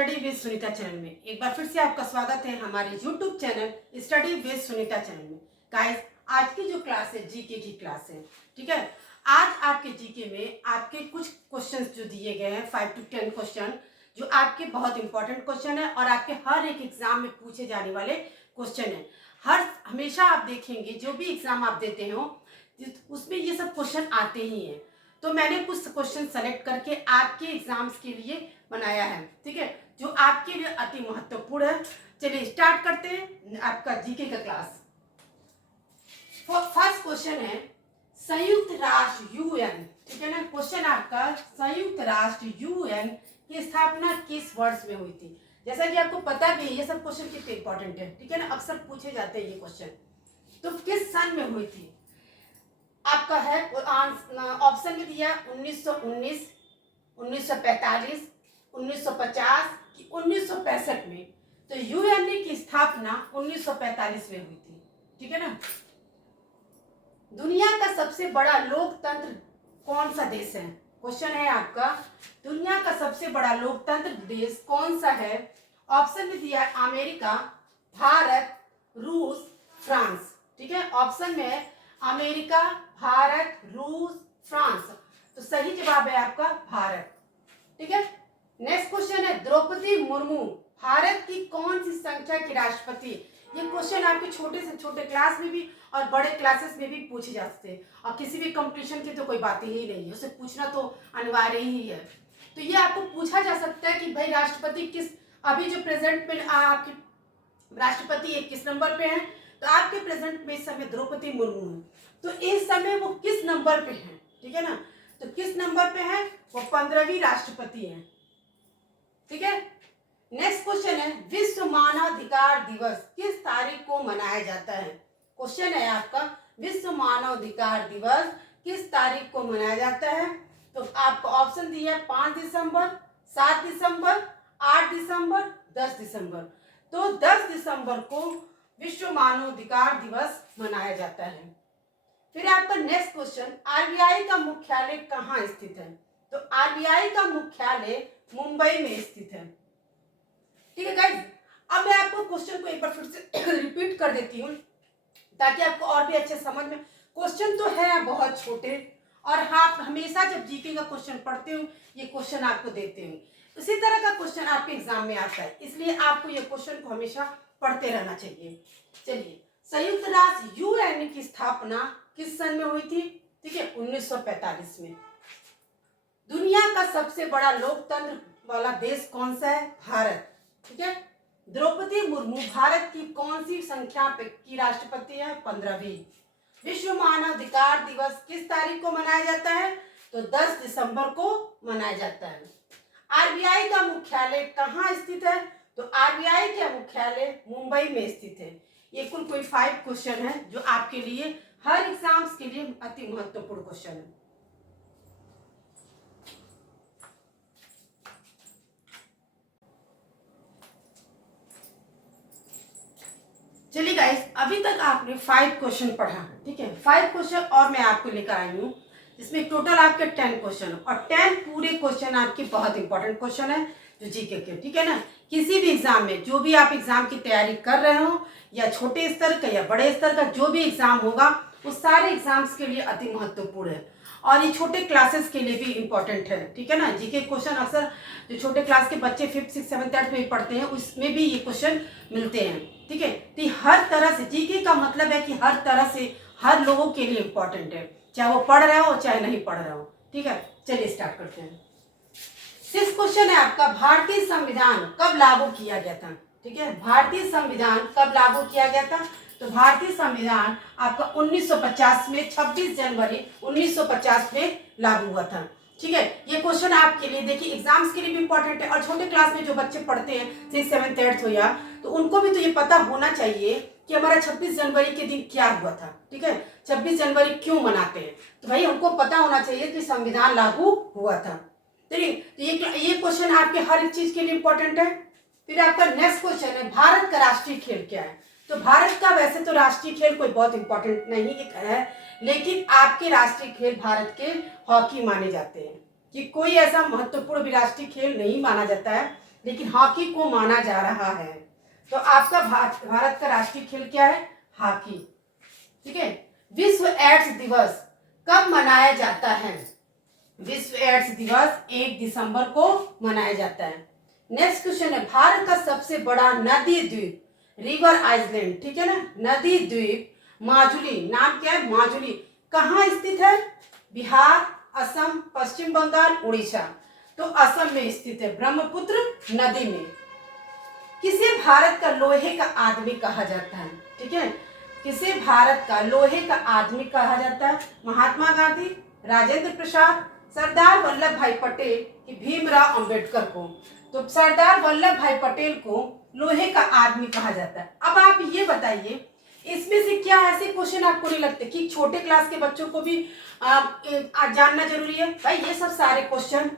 Study with Sunita channel में एक बार फिर से आपका स्वागत है हमारे YouTube channel study with Sunita channel में। गाइस, आज की जो क्लास है जीके की क्लास है, ठीक है। आज आपके जीके में आपके कुछ क्वेश्चंस जो दिए गए हैं 5 to 10 क्वेश्चन, जो आपके बहुत इंपॉर्टेंट क्वेश्चन है और आपके हर एक एग्जाम में पूछे जाने वाले क्वेश्चन है। हमेशा आप देखेंगे जो भी एग्जाम आप देते हो उसमें ये सब क्वेश्चन आते ही हैं। तो मैंने कुछ क्वेश्चन सेलेक्ट करके आपके एग्जाम्स के लिए बनाया है, ठीक है, जो आपके लिए अति महत्वपूर्ण है। चलिए स्टार्ट करते हैं आपका जीके का क्लास। फर्स्ट क्वेश्चन है संयुक्त राष्ट्र यूएन, ठीक है ना। क्वेश्चन आपका संयुक्त राष्ट्र यूएन की स्थापना किस वर्ष में हुई थी। जैसा कि आपको पता भी है ये सब क्वेश्चन कितने इंपॉर्टेंट है, ठीक है ना, अक्सर पूछे जाते हैं ये क्वेश्चन। तो किस सन में हुई थी आपका है ऑप्शन में दिया 1919, 1945, 1950 कि 1965 में। तो यूएन की स्थापना 1945 में हुई थी, ठीक है ना। दुनिया का सबसे बड़ा लोकतंत्र कौन सा देश है। क्वेश्चन है आपका दुनिया का सबसे बड़ा लोकतंत्र देश कौन सा है। ऑप्शन में दिया अमेरिका, भारत, रूस, फ्रांस, ठीक है। ऑप्शन में है अमेरिका, भारत, रूस, फ्रांस। तो सही जवाब है आपका भारत, ठीक है। नेक्स्ट क्वेश्चन है द्रौपदी मुर्मू भारत की कौन सी संख्या की राष्ट्रपति। ये क्वेश्चन आपके छोटे से छोटे क्लास में भी और बड़े क्लासेस में भी पूछे जा सकते हैं और किसी भी कंपटीशन की तो कोई बात ही नहीं है, उसे पूछना तो अनिवार्य ही है। तो ये आपको पूछा जा सकता है कि भाई राष्ट्रपति किस, अभी जो प्रेजेंट में आपके राष्ट्रपति किस नंबर पे है। तो आपके प्रेजेंट में इस समय द्रौपदी मुर्मू है, तो इस समय वो किस नंबर पे है, ठीक है ना। तो किस नंबर पे है, वो 15वीं राष्ट्रपति है, ठीक है। नेक्स्ट क्वेश्चन है विश्व मानवाधिकार दिवस किस तारीख को मनाया जाता है। क्वेश्चन है आपका विश्व मानवाधिकार दिवस किस तारीख को मनाया जाता है। तो आपको ऑप्शन दिया 5 दिसंबर, 7 दिसंबर, 8 दिसंबर, 10 दिसंबर। तो 10 दिसंबर को विश्व मानवाधिकार दिवस मनाया जाता है। फिर आपका नेक्स्ट क्वेश्चन आरबीआई का मुख्यालय कहाँ स्थित है। तो आरबीआई का मुख्यालय मुंबई में स्थित है, ठीक है गाइस। अब मैं आपको क्वेश्चन को एक बार फिर से रिपीट कर देती हूँ ताकि आपको और भी अच्छे समझ में। क्वेश्चन तो है बहुत छोटे और आप हमेशा जब जीके का क्वेश्चन पढ़ते हो ये क्वेश्चन आपको देते हो, इसी तरह का क्वेश्चन आपके एग्जाम में आता है, इसलिए आपको ये क्वेश्चन को हमेशा पढ़ते रहना चाहिए। चलिए, संयुक्त राष्ट्र यूएन की स्थापना किस सन में हुई थी, ठीक है, 1945 में। दुनिया का सबसे बड़ा लोकतंत्र वाला देश कौन सा है, भारत, ठीक है। द्रौपदी मुर्मू भारत की कौन सी संख्या की राष्ट्रपति है, 15वीं। विश्व मानवाधिकार दिवस किस तारीख को मनाया जाता है, तो 10 दिसंबर को मनाया जाता है। आरबीआई का मुख्यालय कहाँ स्थित है, तो आरबीआई का मुख्यालय मुंबई में स्थित है। ये कुल कोई 5 क्वेश्चन है जो आपके लिए हर एग्जाम्स के लिए अति महत्वपूर्ण क्वेश्चन है। चलिए गाइस, अभी तक आपने 5 क्वेश्चन पढ़ा, ठीक है। 5 क्वेश्चन और मैं आपको लेकर आई हूँ, इसमें टोटल आपके 10 क्वेश्चन और 10 पूरे क्वेश्चन आपके बहुत इंपॉर्टेंट क्वेश्चन है जो जीके के, ठीक है ना। किसी भी एग्जाम में जो भी आप एग्जाम की तैयारी कर रहे हो या छोटे स्तर का या बड़े स्तर का जो भी एग्जाम होगा उस सारे एग्जाम्स के लिए अति महत्वपूर्ण है और ये छोटे क्लासेस के लिए भी इम्पोर्टेंट है, ठीक है ना। जीके क्वेश्चन अक्सर जो छोटे क्लास के बच्चे 5th, 6th, 7th, 8th में पढ़ते हैं उसमें भी ये क्वेश्चन मिलते हैं, ठीक है। तो हर तरह से जीके का मतलब है कि हर तरह से हर लोगों के लिए इम्पोर्टेंट है, चाहे वो पढ़ रहे हो चाहे नहीं पढ़ रहे हो, ठीक है। चलिए स्टार्ट करते हैं। 6th क्वेश्चन है आपका भारतीय संविधान कब लागू किया गया था, ठीक है। भारतीय संविधान कब लागू किया गया था, तो भारतीय संविधान आपका 1950 में 26 जनवरी 1950 में लागू हुआ था, ठीक है। ये क्वेश्चन आपके लिए देखिए एग्जाम्स के लिए भी इंपॉर्टेंट है और छोटे क्लास में जो बच्चे पढ़ते हैं 6th, 7th, 8th हो या तो उनको भी तो ये पता होना चाहिए कि हमारा 26 जनवरी के दिन क्या हुआ था, ठीक है। 26 जनवरी क्यों मनाते हैं, तो भाई हमको पता होना चाहिए कि संविधान लागू हुआ था। चलिए, तो ये क्वेश्चन आपके हर एक चीज के लिए इंपॉर्टेंट है। फिर आपका नेक्स्ट क्वेश्चन है भारत का राष्ट्रीय खेल क्या है। तो भारत का वैसे तो राष्ट्रीय खेल कोई बहुत इंपॉर्टेंट नहीं है, लेकिन आपके राष्ट्रीय खेल भारत के हॉकी माने जाते हैं कि कोई ऐसा महत्वपूर्ण भी राष्ट्रीय खेल नहीं माना जाता है लेकिन हॉकी को माना जा रहा है। तो आपका भारत का राष्ट्रीय खेल क्या है? हॉकी। ठीक है। विश्व एड्स दिवस कब मनाया जाता है? विश्व एड्स दिवस 1 दिसंबर को मनाया जाता है। नेक्स्ट क्वेश्चन है, भारत का सबसे बड़ा नदी द्वीप, रिवर आइलैंड, ठीक है ना, नदी द्वीप माजुली, नाम क्या है? माजुली, कहाँ स्थित है? बिहार, असम, पश्चिम बंगाल, उड़ीसा। तो असम में स्थित है, ब्रह्मपुत्र नदी में। किसे भारत का लोहे का आदमी कहा जाता है? ठीक है, किसे भारत का लोहे का आदमी कहा जाता है? महात्मा गांधी, राजेंद्र प्रसाद, सरदार वल्लभ भाई पटेल कि भीमराव अंबेडकर को? तो सरदार वल्लभ भाई पटेल को लोहे का आदमी कहा जाता है। अब आप ये बताइए, इसमें से क्या ऐसे क्वेश्चन आपको नहीं लगते कि छोटे क्लास के बच्चों को भी जानना जरूरी है? भाई ये सब सारे क्वेश्चन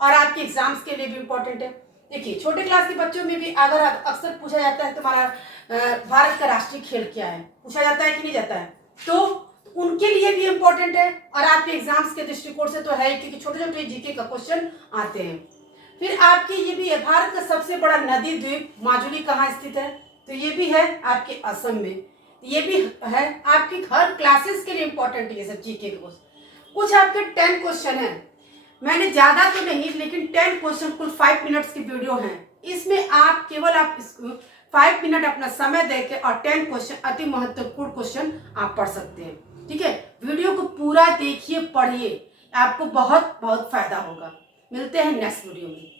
और आपके एग्जाम्स के लिए भी इम्पोर्टेंट है। देखिए, छोटे क्लास के बच्चों में भी अगर अक्सर पूछा जाता है तुम्हारा भारत का राष्ट्रीय खेल क्या है, पूछा जाता है कि नहीं जाता है, तो उनके लिए भी इम्पोर्टेंट है और आपके एग्जाम्स के दृष्टिकोण से तो है, क्योंकि छोटे छोटे जीके का क्वेश्चन आते हैं। फिर आपके ये भी है, भारत का सबसे बड़ा नदी द्वीप माजुली कहाँ स्थित है? तो ये भी है आपके असम में। ये भी है आपकी हर क्लासेस के लिए इम्पोर्टेंट है ये सब जीके के क्वेश्चन। कुछ आपके 10 क्वेश्चन है, मैंने ज्यादा तो नहीं, लेकिन 10 क्वेश्चन कुल 5 मिनट्स की वीडियो है। इसमें आप केवल 5 मिनट अपना समय देके और 10 क्वेश्चन, अति महत्वपूर्ण क्वेश्चन आप पढ़ सकते हैं। ठीक है, वीडियो को पूरा देखिए, पढ़िए, आपको बहुत बहुत फायदा होगा। मिलते हैं नेक्स्ट वीडियो में।